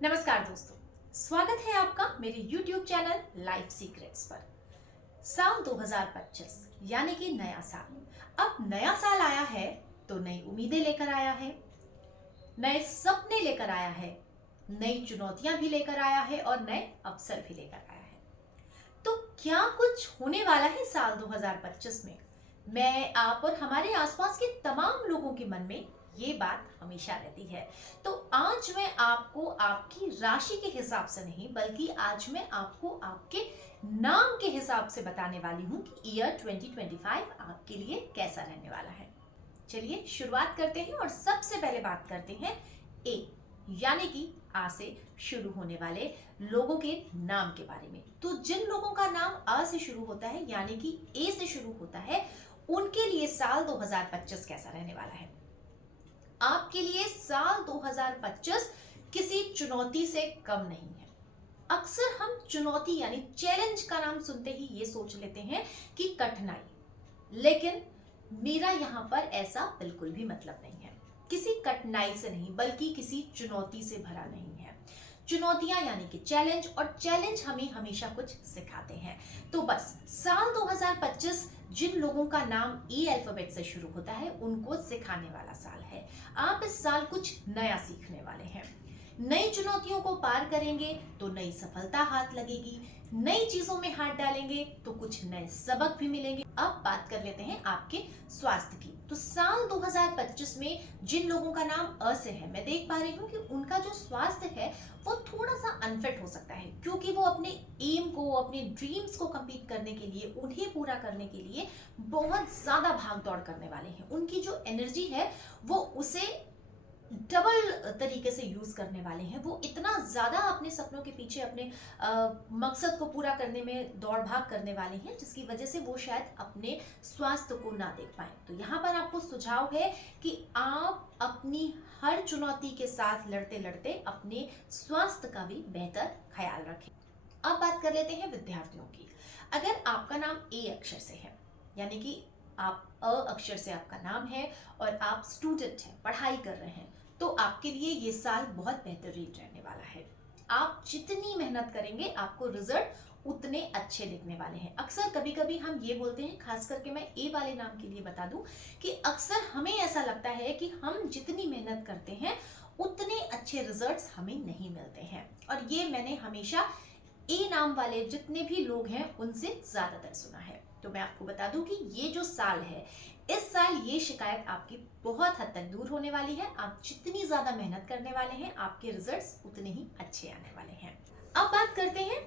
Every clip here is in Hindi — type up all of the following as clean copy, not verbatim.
नमस्कार दोस्तों, स्वागत है आपका मेरे YouTube चैनल लाइफ सीक्रेट्स पर। साल 2025 यानी कि नया साल। अब नया साल आया है तो नई उम्मीदें लेकर आया है, नए सपने लेकर आया है, नई चुनौतियां भी लेकर आया है और नए अवसर भी लेकर आया है। तो क्या कुछ होने वाला है साल 2025 में? मैं, आप और हमारे आसपास के तमाम लोगों के मन में ये बात हमेशा रहती है। तो आज मैं आपको आपकी राशि के हिसाब से नहीं, बल्कि आज मैं आपको आपके नाम के हिसाब से बताने वाली हूँ कि ईयर 2025 आपके लिए कैसा रहने वाला है। चलिए शुरुआत करते हैं और सबसे पहले बात करते हैं ए, यानी कि आ से शुरू होने वाले लोगों के नाम के बारे में। तो जिन लोगों का नाम आ से शुरू होता है यानी कि ए से शुरू होता है, उनके लिए साल 2025 कैसा रहने वाला है? आपके लिए साल 2025 किसी चुनौती से कम नहीं है। अक्सर हम चुनौती यानी चैलेंज का नाम सुनते ही ये सोच लेते हैं कि कठिनाई, लेकिन मेरा यहाँ पर ऐसा बिल्कुल भी मतलब नहीं है। किसी कठिनाई से नहीं, बल्कि किसी चुनौती से भरा नहीं है। चुनौतियां यानी कि चैलेंज, और चैलेंज हमें हमेशा कुछ सिखाते हैं। तो बस साल 2025 जिन लोगों का नाम ए अल्फाबेट से शुरू होता है, उनको सिखाने वाला साल है। आप इस साल कुछ नया सीखने वाले हैं। नई चुनौतियों को पार करेंगे तो नई सफलता हाथ लगेगी, नई चीजों में हाथ डालेंगे तो कुछ नए सबक भी मिलेंगे। अब बात कर लेते हैं आपके स्वास्थ्य की। तो साल 2025 में जिन लोगों का नाम अ से है, मैं देख पा रही हूँ कि उनका जो स्वास्थ्य है वो थोड़ा सा अनफिट हो सकता है, क्योंकि वो अपने एम को, अपने ड्रीम्स को कंप्लीट करने के लिए, उन्हें पूरा करने के लिए बहुत ज्यादा भाग दौड़ करने वाले हैं। उनकी जो एनर्जी है वो उसे डबल तरीके से यूज करने वाले हैं। वो इतना ज्यादा अपने सपनों के पीछे, अपने मकसद को पूरा करने में दौड़ भाग करने वाले हैं, जिसकी वजह से वो शायद अपने स्वास्थ्य को ना देख पाए। तो यहाँ पर आपको सुझाव है कि आप अपनी हर चुनौती के साथ लड़ते लड़ते अपने स्वास्थ्य का भी बेहतर ख्याल रखें। अब बात कर लेते हैं विद्यार्थियों की। अगर आपका नाम ए अक्षर से है, यानी कि आप अ अक्षर से आपका नाम है और आप स्टूडेंट हैं, पढ़ाई कर रहे हैं, तो आपके लिए ये साल बहुत बेहतरीन रहने वाला है। आप जितनी मेहनत करेंगे, आपको रिजल्ट उतने अच्छे दिखने वाले हैं। अक्सर कभी कभी हम ये बोलते हैं, खास करके मैं ए वाले नाम के लिए बता दूं, कि अक्सर हमें ऐसा लगता है कि हम जितनी मेहनत करते हैं उतने अच्छे रिजल्ट्स हमें नहीं मिलते हैं। और ये मैंने हमेशा ए नाम वाले जितने भी लोग हैं उनसे ज्यादातर सुना है। तो मैं आपको बता दूं कि ये जो साल है, इस साल ये शिकायत आपकी बहुत हद तक दूर होने वाली है। आप जितनी ज्यादा मेहनत करने वाले हैं, आपके रिजल्ट्स उतने ही अच्छे आने वाले हैं। अब बात करते हैं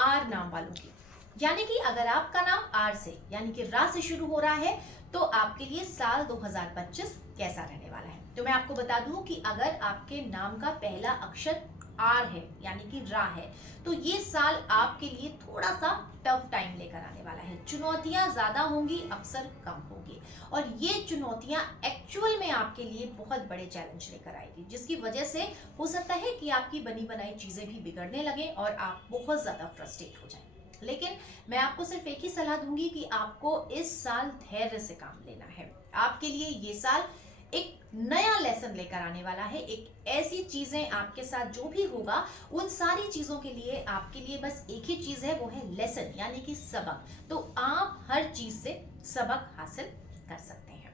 आर नाम वालों की। यानी कि अगर आपका नाम आर से यानी कि रा से शुरू हो रहा है, तो आपके लिए साल 2025 कैसा रहने वाला है? तो मैं आपको बता दूं कि अगर आपके नाम का पहला अक्षर आर है यानी कि रा है, तो ये साल आपके लिए थोड़ा सा टफ टाइम लेकर आने वाला है। चुनौतियां ज्यादा होंगी, अवसर कम होंगे, और ये चुनौतियां एक्चुअल में आपके लिए बहुत बड़े चैलेंज लेकर आएगी, जिसकी वजह से हो सकता है कि आपकी बनी बनाई चीजें भी बिगड़ने लगे और आप बहुत ज्यादा फ्रस्ट्रेट हो जाएं। लेकिन मैं आपको सिर्फ एक ही सलाह दूंगी कि आपको इस साल धैर्य से काम लेना है। आपके लिए ये साल एक नया लेसन लेकर आने वाला है। एक ऐसी चीजें आपके साथ जो भी होगा, उन सारी चीजों के लिए आपके लिए बस एक ही चीज है, वो है लेसन यानी कि सबक। तो आप हर चीज से सबक हासिल कर सकते हैं।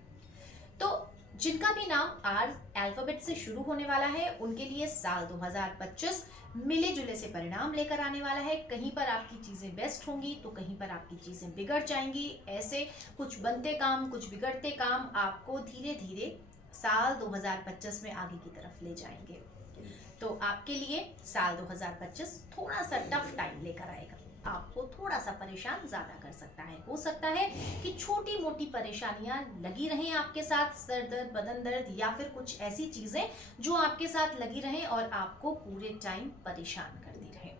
तो जिनका भी नाम आर अल्फाबेट से शुरू होने वाला है, उनके लिए साल 2025 मिले जुले से परिणाम लेकर आने वाला है। कहीं पर आपकी चीजें बेस्ट होंगी तो कहीं पर आपकी चीजें बिगड़ जाएंगी। ऐसे कुछ बनते काम, कुछ बिगड़ते काम आपको धीरे धीरे साल 2025 में आगे की तरफ ले जाएंगे। तो आपके लिए साल 2025 थोड़ा सा टफ टाइम लेकर आएगा, आपको थोड़ा सा परेशान ज्यादा कर सकता है। हो सकता है कि छोटी मोटी परेशानियां लगी रहें आपके साथ, सर दर्द, बदन दर्द, या फिर कुछ ऐसी चीजें जो आपके साथ लगी रहें और आपको पूरे टाइम परेशान करती रहें।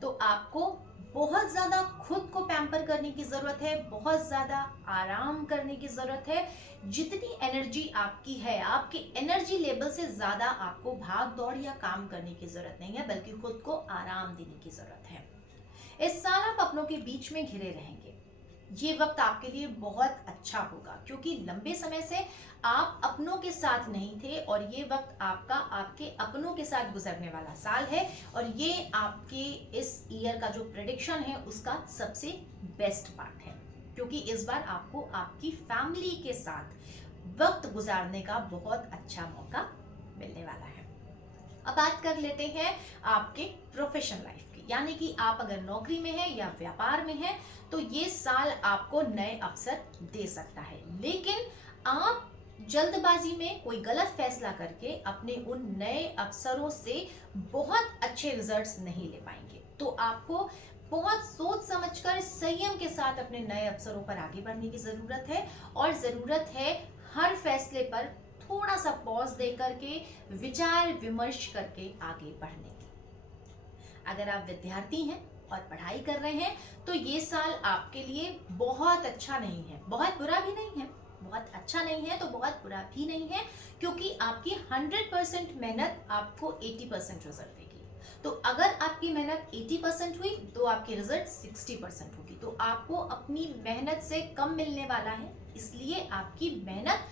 तो आपको बहुत ज्यादा खुद को पैम्पर करने की जरूरत है, बहुत ज्यादा आराम करने की जरूरत है। जितनी एनर्जी आपकी है, आपके एनर्जी लेवल से ज्यादा आपको भाग दौड़ या काम करने की जरूरत नहीं है, बल्कि खुद को आराम देने की जरूरत है। इस साल आप अपनों के बीच में घिरे रहेंगे, ये वक्त आपके लिए बहुत अच्छा होगा, क्योंकि लंबे समय से आप अपनों के साथ नहीं थे और ये वक्त आपका आपके अपनों के साथ गुजरने वाला साल है। और ये आपके इस ईयर का जो प्रेडिक्शन है उसका सबसे बेस्ट पार्ट है, क्योंकि इस बार आपको आपकी फैमिली के साथ वक्त गुजारने का बहुत अच्छा मौका मिलने वाला है। अब बात कर लेते हैं आपके प्रोफेशनल लाइफ की, यानी कि आप अगर नौकरी में हैं या व्यापार में हैं तो ये साल आपको नए अवसर दे सकता है, लेकिन आप जल्दबाजी में कोई गलत फैसला करके अपने उन नए अवसरों से बहुत अच्छे रिजल्ट्स नहीं ले पाएंगे। तो आपको बहुत सोच समझकर संयम के साथ अपने नए अवसरों पर आगे बढ़ने की जरूरत है, और जरूरत है हर फैसले पर थोड़ा सा पॉज दे करके विचार विमर्श करके आगे बढ़ने की। अगर आप विद्यार्थी हैं और पढ़ाई कर रहे हैं तो ये साल आपके लिए बहुत अच्छा नहीं है, बहुत बुरा भी नहीं है, बहुत अच्छा नहीं है तो बहुत बुरा भी नहीं है, क्योंकि आपकी 100% मेहनत आपको 80% रिजल्ट देगी। तो अगर आपकी मेहनत 80% हुई तो आपकी रिजल्ट 60% होगी। तो आपको अपनी मेहनत से कम मिलने वाला है, इसलिए आपकी मेहनत,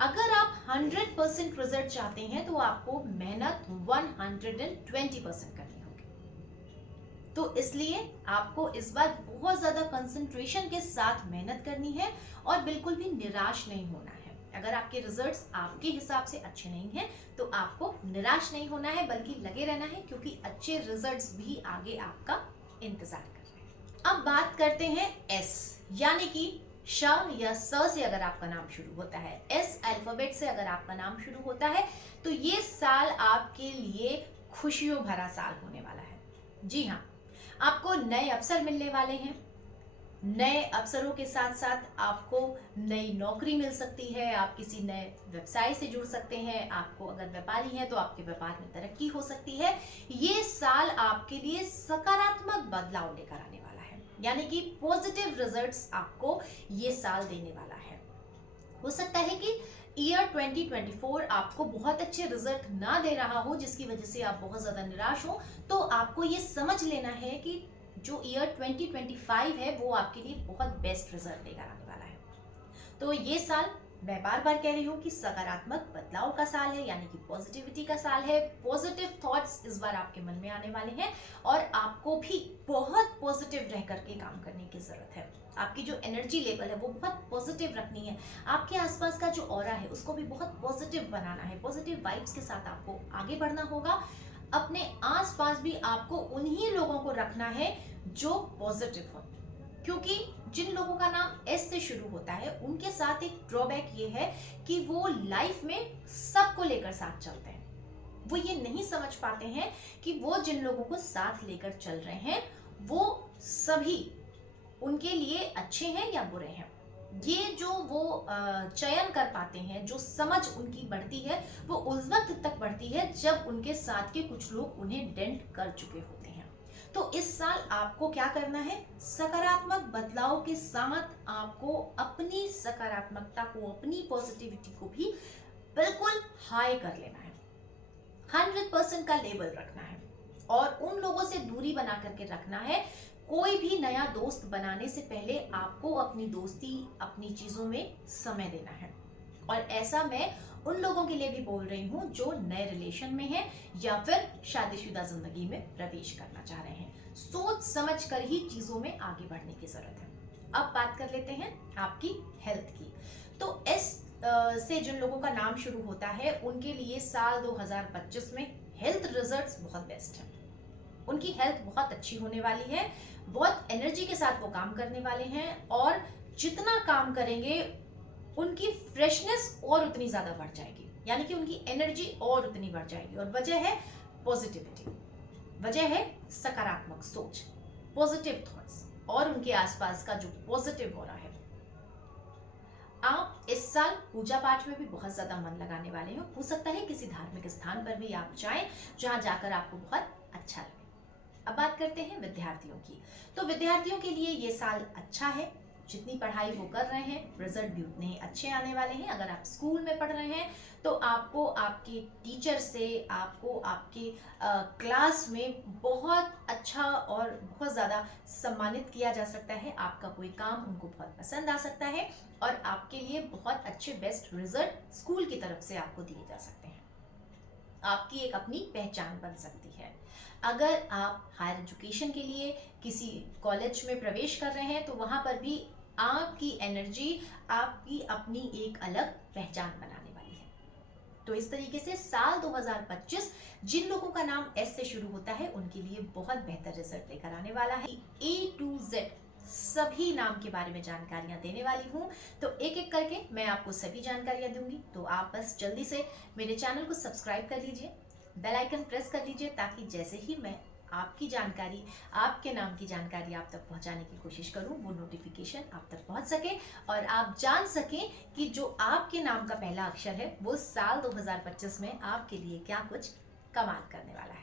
अगर आप 100% रिजल्ट चाहते हैं तो आपको मेहनत 120% करनी होगी। तो इसलिए आपको इस बार बहुत ज्यादा कंसंट्रेशन के साथ मेहनत करनी है और बिल्कुल भी निराश नहीं होना है। अगर आपके रिजल्ट्स आपके हिसाब से अच्छे नहीं हैं तो आपको निराश नहीं होना है, बल्कि लगे रहना है, क्योंकि अच्छे रिजल्ट्स भी आगे आपका इंतजार कर रहे हैं। अब बात करते हैं एस, यानी कि श या स से अगर आपका नाम शुरू होता है, एस अल्फाबेट से अगर आपका नाम शुरू होता है, तो ये साल आपके लिए खुशियों भरा साल होने वाला है। जी हाँ, आपको नए अवसर मिलने वाले हैं। नए अवसरों के साथ साथ आपको नई नौकरी मिल सकती है, आप किसी नए व्यवसाय से जुड़ सकते हैं, आपको अगर व्यापारी हैं तो आपके व्यापार में तरक्की हो सकती है। ये साल आपके लिए सकारात्मक बदलाव लेकर आने वाला है, यानी कि पॉजिटिव रिजल्ट्स आपको ये साल देने वाला है। हो सकता है कि ईयर 2024 आपको बहुत अच्छे रिजल्ट ना दे रहा हो, जिसकी वजह से आप बहुत ज्यादा निराश हो। तो आपको ये समझ लेना है कि जो ईयर 2025 है वो आपके लिए बहुत बेस्ट रिजल्ट लेकर आने वाला है। तो ये साल, मैं बार बार कह रही हूँ कि सकारात्मक बदलाव का साल है, यानी कि पॉजिटिविटी का साल है। पॉजिटिव थॉट्स इस बार आपके मन में आने वाले हैं और आपको भी बहुत पॉजिटिव रह करके काम करने की जरूरत है। आपकी जो एनर्जी लेवल है वो बहुत पॉजिटिव रखनी है। आपके आसपास का जो ऑरा है उसको भी बहुत पॉजिटिव बनाना है। पॉजिटिव वाइब्स के साथ आपको आगे बढ़ना होगा। अपने आसपास भी आपको उन्हीं लोगों को रखना है जो पॉजिटिव हो, क्योंकि जिन लोगों का नाम एस से शुरू होता है उनके साथ एक ड्रॉबैक ये है कि वो लाइफ में सबको लेकर साथ चलते हैं। वो ये नहीं समझ पाते हैं कि वो जिन लोगों को साथ लेकर चल रहे हैं वो सभी उनके लिए अच्छे हैं या बुरे हैं। ये जो वो चयन कर पाते हैं, जो समझ उनकी बढ़ती है, वो उस वक्त तक बढ़ती है जब उनके साथ के कुछ लोग उन्हें डेंट कर चुके होते हैं। तो इस साल आपको क्या करना है, सकारात्मक बदलाव के साथ आपको अपनी सकारात्मकता को, अपनी पॉजिटिविटी को भी बिल्कुल हाई कर लेना है। 100% का लेवल रखना है और उन लोगों से दूरी बना करके रखना है। कोई भी नया दोस्त बनाने से पहले आपको अपनी दोस्ती, अपनी चीजों में समय देना है। और ऐसा मैं उन लोगों के लिए भी बोल रही हूँ जो नए रिलेशन में हैं या फिर शादीशुदा जिंदगी में प्रवेश करना चाह रहे हैं। सोच समझ कर ही चीजों में आगे बढ़ने की जरूरत है। अब बात कर लेते हैं आपकी हेल्थ की। तो एस से जिन लोगों का नाम शुरू होता है उनके लिए साल 2025 में हेल्थ रिजल्ट्स बहुत बेस्ट हैं। उनकी हेल्थ बहुत अच्छी होने वाली है, बहुत एनर्जी के साथ वो काम करने वाले हैं और जितना काम करेंगे उनकी फ्रेशनेस और उतनी ज्यादा बढ़ जाएगी, यानी कि उनकी एनर्जी और उतनी बढ़ जाएगी। और वजह है पॉजिटिविटी, वजह है सकारात्मक सोच, पॉजिटिव थॉट्स और उनके आसपास का जो पॉजिटिव हो रहा है। आप इस साल पूजा पाठ में भी बहुत ज्यादा मन लगाने वाले हो सकता है किसी धार्मिक स्थान पर भी आप जाएं जहां जाकर आपको बहुत अच्छा लगे। अब बात करते हैं विद्यार्थियों की। तो विद्यार्थियों के लिए ये साल अच्छा है। जितनी पढ़ाई वो कर रहे हैं रिजल्ट भी उतने ही अच्छे आने वाले हैं। अगर आप स्कूल में पढ़ रहे हैं तो आपको आपके टीचर से, आपको आपके क्लास में बहुत अच्छा और बहुत ज़्यादा सम्मानित किया जा सकता है। आपका कोई काम उनको बहुत पसंद आ सकता है और आपके लिए बहुत अच्छे बेस्ट रिजल्ट स्कूल की तरफ से आपको दिए जा सकते हैं। आपकी एक अपनी पहचान बन सकती है। अगर आप हायर एजुकेशन के लिए किसी कॉलेज में प्रवेश कर रहे हैं तो वहाँ पर भी आपकी एनर्जी आपकी अपनी एक अलग पहचान बनाने वाली है। तो इस तरीके से साल 2025 जिन लोगों का नाम एस से शुरू होता है उनके लिए बहुत बेहतर रिजल्ट लेकर आने वाला है। A to Z सभी नाम के बारे में जानकारियां देने वाली हूं, तो एक एक करके मैं आपको सभी जानकारियां दूंगी। तो आप बस जल्दी से मेरे चैनल को सब्सक्राइब कर लीजिए, बेल आइकन प्रेस कर लीजिए, ताकि जैसे ही मैं आपकी जानकारी, आपके नाम की जानकारी आप तक पहुंचाने की कोशिश करूं, वो नोटिफिकेशन आप तक पहुंच सके और आप जान सकें कि जो आपके नाम का पहला अक्षर है वो साल 2025 में आपके लिए क्या कुछ कमाल करने वाला है।